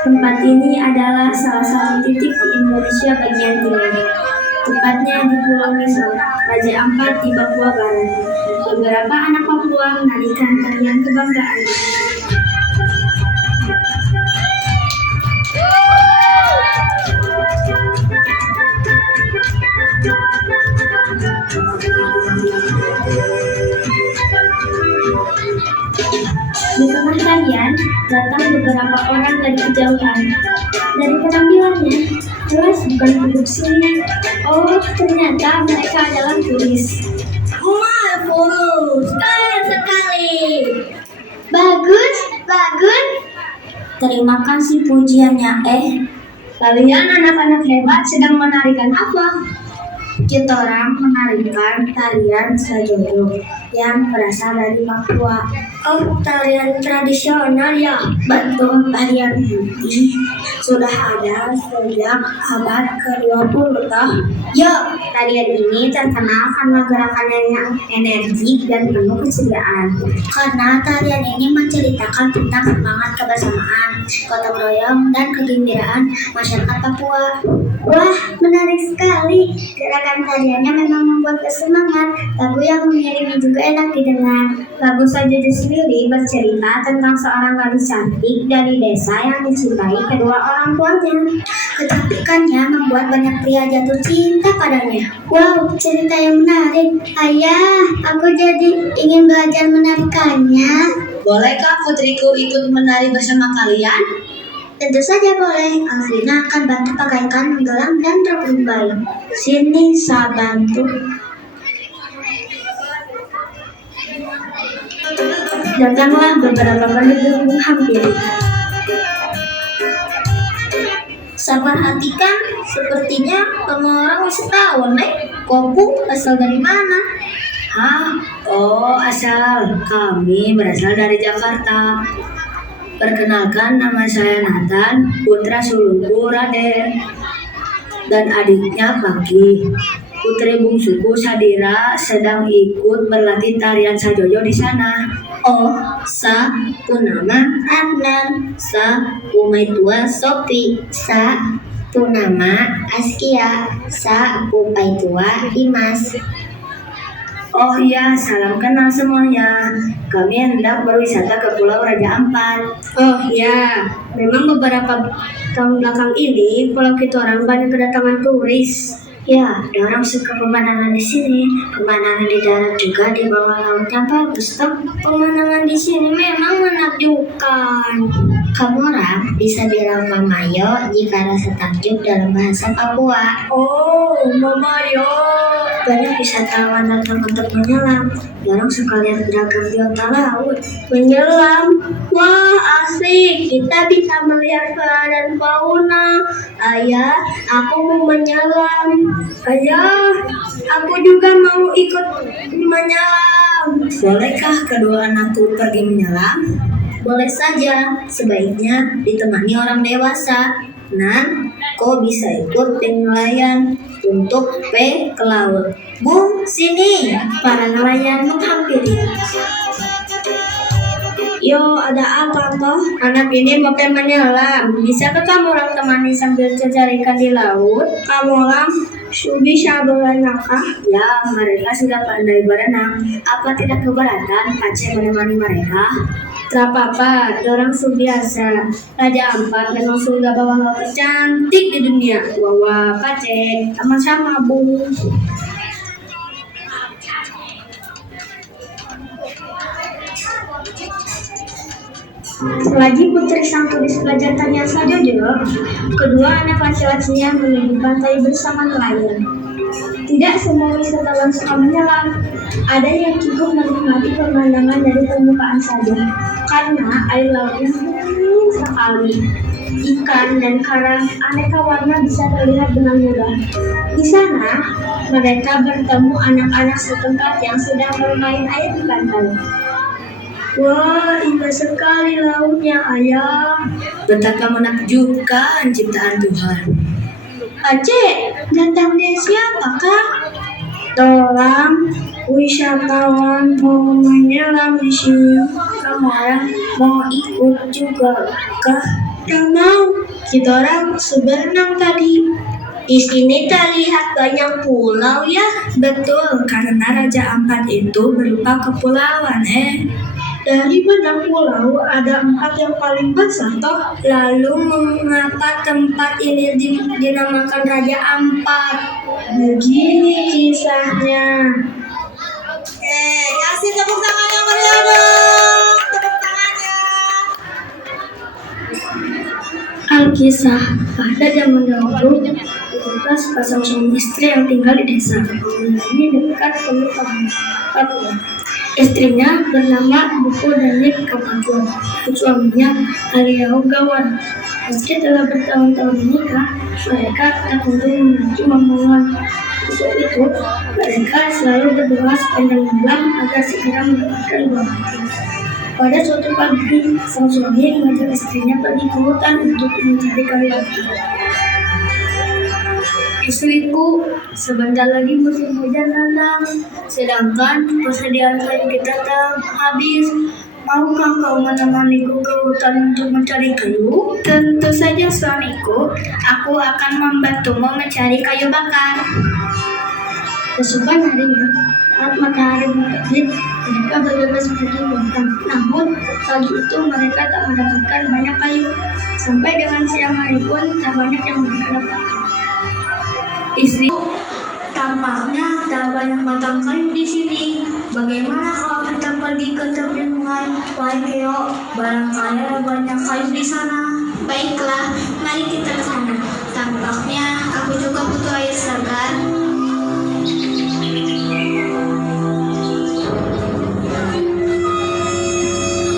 Tempat ini adalah salah satu titik di Indonesia bagian timur, tepatnya di Pulau Misol, Raja Ampat di Papua Barat. Beberapa anak Papua menyanyikan tarian kebanggaan. Di tengah tarian, datang beberapa orang dari kejauhan. Dari penampilannya, jelas bukan penduduk sini. Oh, ternyata mereka adalah turis. Marvelous, keren sekali. Bagus, bagus. Terima kasih pujiannya, Kalian anak-anak hebat sedang menarikan apa? Kita orang menarikan tarian sajojo yang berasal dari Papua. Oh, tarian tradisional ya? Betul, tarian ini sudah ada sejak abad ke-20 toh. Ya, Tarian ini terkenal karena gerakannya yang energik dan penuh keceriaan. karena tarian ini menceritakan tentang semangat kebersamaan, gotong royong, dan kegembiraan masyarakat Papua. Wah, menarik sekali. Gerakan tariannya memang membuat bersemangat. Lagu yang mengiringi juga enak didengar. Lagu Sajojo sendiri bercerita tentang seorang gadis cantik dari desa yang dicintai kedua orang tuanya. Kecantikannya membuat banyak pria jatuh cinta padanya. Wow, cerita yang menarik. Ayah, aku jadi ingin belajar menarikannya. Bolehkah putriku ikut menari bersama kalian? Tentu saja boleh. Alvina akan bantu pakaikan gelang dan topeng bayi. Sini, saya bantu. Datanglah beberapa penduduk menghampiri. Sabar hati kan? Sepertinya kamu orang wisatawan, Kopu asal dari mana? Oh, asal. Kami berasal dari Jakarta. Perkenalkan, nama saya Nathan, putra sulungku Raden, dan adiknya Pagi. Putri bungsuku Sadira sedang ikut berlatih tarian sajojo di sana. Oh, Sa Punama Adnan, Sa Umaitua Sopi, Sa Punama Askia, Sa Upaitua Dimas. Oh iya, salam kenal semuanya. Kami hendak berwisata ke Pulau Raja Ampat. Oh ya, memang beberapa tahun belakang ini Pulau Kituran banyak kedatangan turis. Ya, orang suka pemandangan di sini. Pemandangan di darat juga di bawah lautnya bagus toh. Pemandangan di sini memang menakjubkan. Kamu orang bisa bilang Mamayo jika rasa takjub dalam bahasa Papua. Oh, Mamayo. Banyak wisatawan datang untuk menyelam. Orang suka lihat beragam biota laut. Menyelam, wah asik. Kita bisa melihat keadaan fauna. Ayah, aku mau menyelam. Ayah, aku juga mau ikut menyelam. Bolehkah kedua anakku pergi menyelam? Boleh saja, sebaiknya ditemani orang dewasa. Nan, kau bisa ikut tim nelayan untuk ke laut. Bu, sini. Para nelayan menghampiri. Yo, ada apa toh? Anak ini mau menyelam. Bisakah kamu orang temani sambil cari ikan di laut? Kamu orang bisa berenangkah? Ya, mereka sudah pandai berenang. Apa tidak keberatan Pace menemani mereka? Tak apa-apa, orang biasa. Raja Ampat memang surga bawah laut tercantik di dunia. Wah, Pace, sama-sama, Bu. Selagi putri sang turis belajar tarian sajojo, kedua anak laki-lakinya menuju pantai bersama nelayan. Tidak semua wisatawan suka menyelam. Ada yang cukup menikmati pemandangan dari permukaan saja, karena air lautnya jernih sekali. Ikan dan karang aneka warna bisa terlihat dengan mudah. Di sana, mereka bertemu anak-anak setempat yang sedang bermain air di pantai. Wah, indah sekali lautnya, Ayah. Betapa menakjubkan ciptaan Tuhan. Aceh, datang dari siapakah? Tolong, wisatawan mau menyelam di sini. Kamu orang mau ikut juga kah? Tak mau, Kita orang seberenang tadi. Di sini terlihat banyak pulau ya. Betul, karena Raja Ampat itu berupa kepulauan. Dari banyak pulau ada 4 yang paling besar toh. Lalu mengapa tempat ini dinamakan Raja Ampat? Begini kisahnya. Kasih tepuk tangan yang meriah dong. Tepuk tangannya. Alkisah, pada zaman dahulu ada sepasang suami istri yang tinggal di desa. Ini dekat Papua. Istrinya bernama Buku Danik Kapakun, suaminya Aliau Gawan. Meski telah bertahun-tahun menikah, mereka tak kunjung memiliki momongan. Untuk itu, mereka selalu berdoa sepanjang malam agar segera mendapatkan buah hati. Pada suatu pagi, sang suami mengajak istrinya pergi ke hutan untuk mencari kayu bakar. Istriku, sebentar lagi musim hujan datang, sedangkan persediaan kayu kita telah habis. Maukah kau menemaniku ke hutan untuk mencari kayu? Tentu saja suamiku, aku akan membantumu mencari kayu bakar. Keesokan harinya, saat matahari terbit, mereka bergegas pergi ke hutan. Namun, pagi itu mereka tak mendapatkan banyak kayu. Sampai dengan siang hari pun tak banyak yang mereka dapatkan. Istri, tampaknya tak banyak batang kayu di sini. Bagaimana kalau kita pergi ke tepi sungai Waikeo? Barangkali ada banyak kayu di sana. Baiklah, mari kita ke sana. Tampaknya aku juga butuh air segar.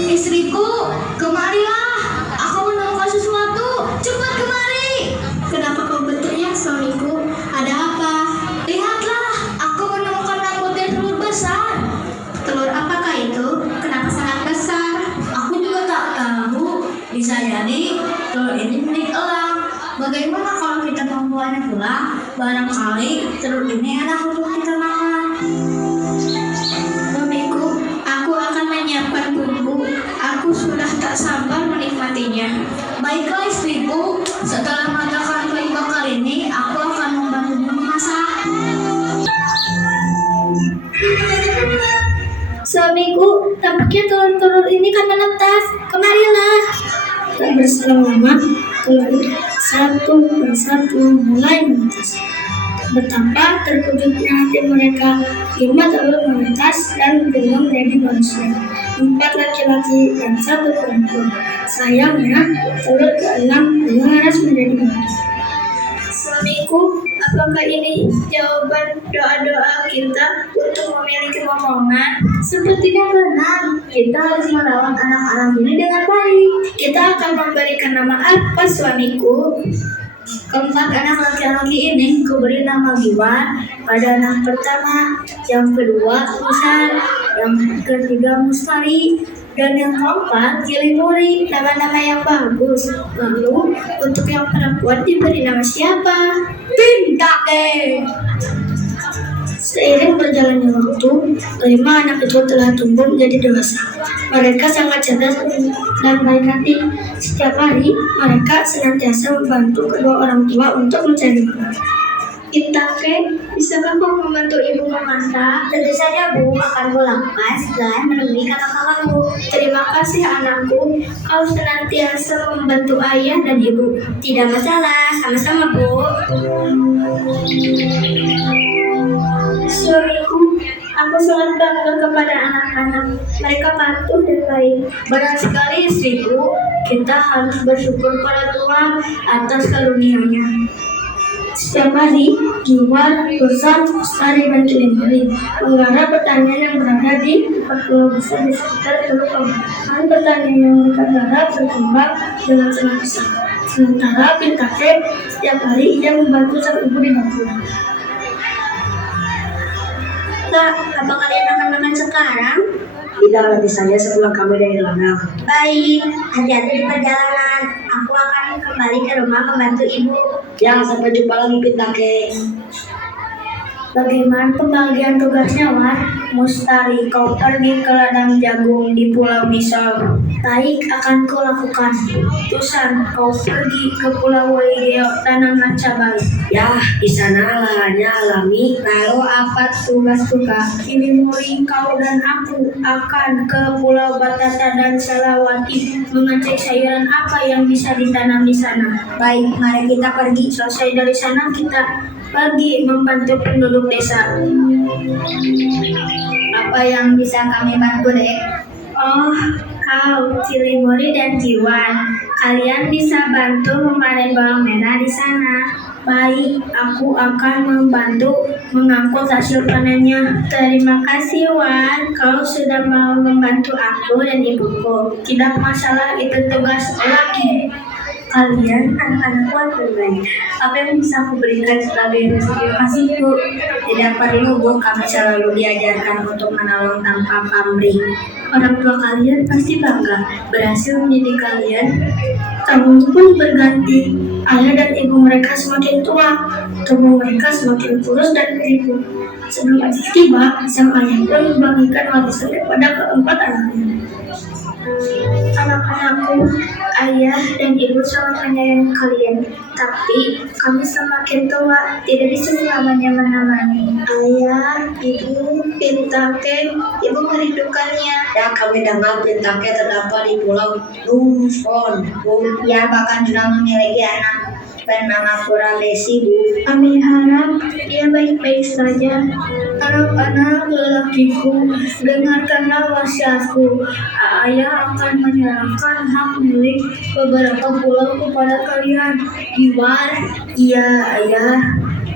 Istriku, kemarilah. Aku menemukan sesuatu. Cepat kemari. Kenapa kau bentuknya, suamiku? Ada apa? Lihatlah, aku menemukan nakoda telur besar. Telur apakah itu? Kenapa sangat besar? Aku juga tak tahu. Bisa jadi telur ini milik elang. Bagaimana kalau kita membawanya pulang? Barangkali telur ini enak untuk kita makan. Suamiku, aku akan menyiapkan bumbu. Aku sudah tak sabar menikmatinya. Baiklah istriku, setelah mengadakan kayu bakar ini, aku akan membantumu memasak. Suamiku, tampaknya telur-telur ini kan menetas. Kemarilah. Tak berselang lama, telur itu satu persatu mulai menetas. Betapa terkejutnya hati mereka. 5 telur menetas dan belum menjadi manusia. 4 laki-laki dan 1 perempuan. Sayangnya, telur ke-6 belum harus menjadi manusia. Suamiku, apakah ini jawaban doa-doa kita untuk memiliki momongan? Sepertinya benar. Kita harus merawat anak-anak ini dengan baik. Kita akan memberikan nama apa, suamiku? Keempat anak laki-laki ini kuberi nama Giwan pada anak pertama, yang kedua Musan, yang ketiga Mustari, dan yang keempat Gilimuri. Nama-nama yang bagus. Lalu untuk yang perempuan diberi nama siapa? Bintake. Seiring berjalannya waktu, 5 anak itu telah tumbuh menjadi dewasa. Mereka sangat cerdas dan baik hati. Setiap hari, mereka senantiasa membantu kedua orang tua untuk mencari makan. Intake, bisakah kau membantu ibu memasak? Tentu saja bu, akan kulakukan setelah menemui kakak-kakakku. Terima kasih anakku, kau senantiasa membantu ayah dan ibu. Tidak masalah, sama-sama bu. Suamiku, aku sangat bangga kepada anak-anak. Mereka patuh dan baik. Benar sekali istriku, kita harus bersyukur pada Tuhan atas karunia-Nya. Setiap hari, Giwan, Musan, Mustari, dan Gilimuri menggarap pertanian yang berada di 4 pulau besar di sekitar Teluk Pamulang. Pertanian yang mereka garap berkembang dengan sangat besar. Sementara Bintake setiap hari ia membantu sang ibu di dapur. Kak, apa kalian akan makan sekarang? Tidak, nanti saja setelah kami dari ladang. Baik, hati-hati di perjalanan. Aku akan kembali ke rumah membantu ibu. Ya, sampai jumpa lagi Pitake. Bagaimana pembagian tugasnya, Wan? Mustari, kau pergi ke ladang jagung di Pulau Misol. Baik, akan kulakukan. Tusan, kau pergi ke Pulau Waigeo tanamlah cabai. Ya, di sana lahannya alami. Lalu apa tugas-tugas? Ini Muri, kau dan aku akan ke Pulau Batata dan Salawati mengecek sayuran apa yang bisa ditanam di sana. Baik, mari kita pergi. Selesai dari sana kita pergi membantu penduduk desa. Apa yang bisa kami bantu, Dek? Oh, kau, Cilimuri dan Jiwan, kalian bisa bantu memanen bawang merah di sana. Baik, aku akan membantu mengangkut hasil panennya. Terima kasih, Wan. Kau sudah mau membantu aku dan ibuku. Tidak masalah, itu tugas lagi. Kalian anak-anak Wan terbaik. Apa yang bisa aku berikan sebagai terima kasih, Bu? Tidak perlu, Bu. Kami selalu diajarkan untuk menolong tanpa pamrih. Orang tua kalian pasti bangga berhasil mendidik kalian. Tahun pun berganti. Ayah dan ibu mereka semakin tua. Tubuh mereka semakin kurus dan keriput. Sebelum Aziz tiba, sang ayah pun membagikan warisan kepada keempat anaknya. Anak-anakku, ayah dan ibu sangat menyayangi kalian, tapi kami semakin tua, tidak bisa selamanya menemani. Ayah, ibu, Pintake, ibu merindukannya. Ya, kami dengar Pintake terdapat di Pulau Lumphon. Ya, bahkan sudah memiliki anak bernama Kurabesi, Bu. Kami harap dia baik-baik saja. Anak-anak lelakiku, dengarkanlah wasiatku. Ayah akan menyerahkan hak milik beberapa pulau kepada kalian. Iwan, iya ayah.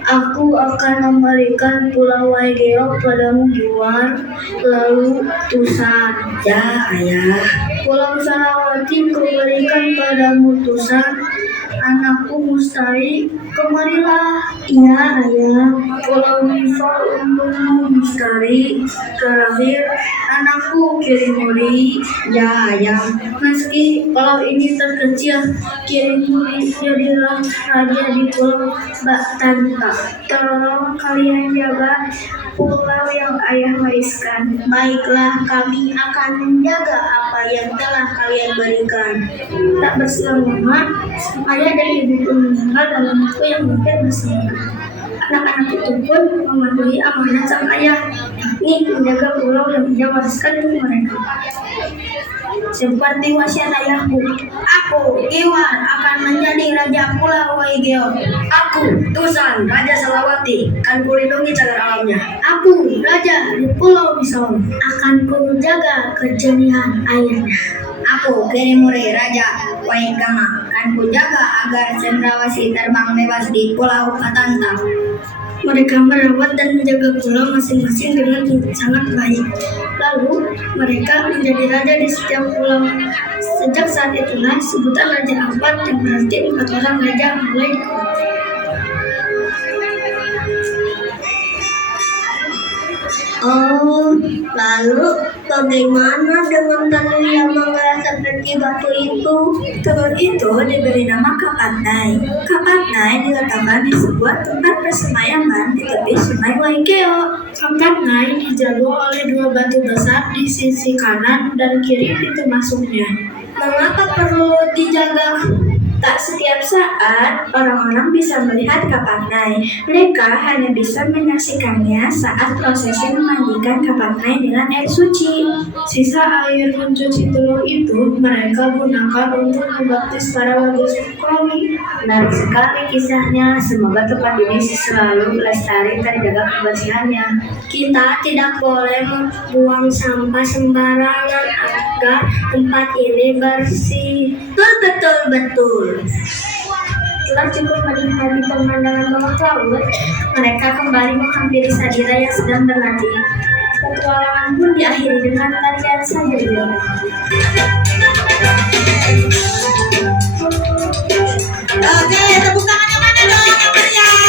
Aku akan memberikan Pulau Waigeo padamu, Iwan. Lalu Tusan. Ya, ayah. Pulau Salawati kuberikan padamu, Tusan. Anakku Mustari, kemarilah. Iya, ayah. Pulau Misol untukmu, Mustari. Terakhir, anakku Kirimuri. Ya, ayah. Meski pulau ini terkecil, Kirimuri jadilah raja di Pulau Batanta. Tolong kalian jaga pulau yang ayah wariskan. Baiklah, kami akan menjaga apa yang telah kalian berikan. Tak berselang lama, ayah dan ibu pun meninggal dalam waktu yang mungkin bersingkat. Anak-anak itu pun mematuhi amanat sang ayah, yakni menjaga pulau yang ia wariskan untuk mereka. Seperti wasiat ayahku, aku, Iwan, akan menjadi raja Pulau Waigeo. Aku, Tusan, Raja Salawati, akan kulindungi cagar alamnya. Aku, raja di Pulau Misol, akan kujaga kejernihan airnya. Aku, Kirimuri, Raja Waigama, akan kujaga agar cendrawasih terbang bebas di Pulau Batanta. Mereka merawat dan menjaga pulau masing-masing dengan sangat baik. Lalu, mereka menjadi raja di setiap pulau. Sejak saat itulah, sebutan Raja Ampat yang berarti 4 orang raja mulai dikumpulkan. Oh, lalu bagaimana dengan tanah yang mengalir seperti batu itu? Telur itu diberi nama Kapatnai. Kapatnai diletakkan di sebuah tempat persemayaman di tepi sungai Waigeo. Kapatnai dijaga oleh 2 batu besar di sisi kanan dan kiri pintu masuknya. Mengapa perlu dijaga? Tak setiap saat orang-orang bisa melihat Kapatnai. Mereka hanya bisa menyaksikannya saat prosesi memandikan Kapatnai dengan air suci. Sisa air mencuci telur itu mereka gunakan untuk membaptis para warga Sukowi. Menarik sekali kisahnya. Semoga tempat ini selalu lestari terjaga kebersihannya. Kita tidak boleh membuang sampah sembarangan agar tempat ini bersih. Betul. Setelah cukup menikmati pemandangan bawah laut, mereka kembali menghampiri Sadira yang sedang berlatih. Petualangan pun diakhiri dengan tarian Sadira. Oke, tepuk tangan yang mana dong? Yang meriah.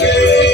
Yeay.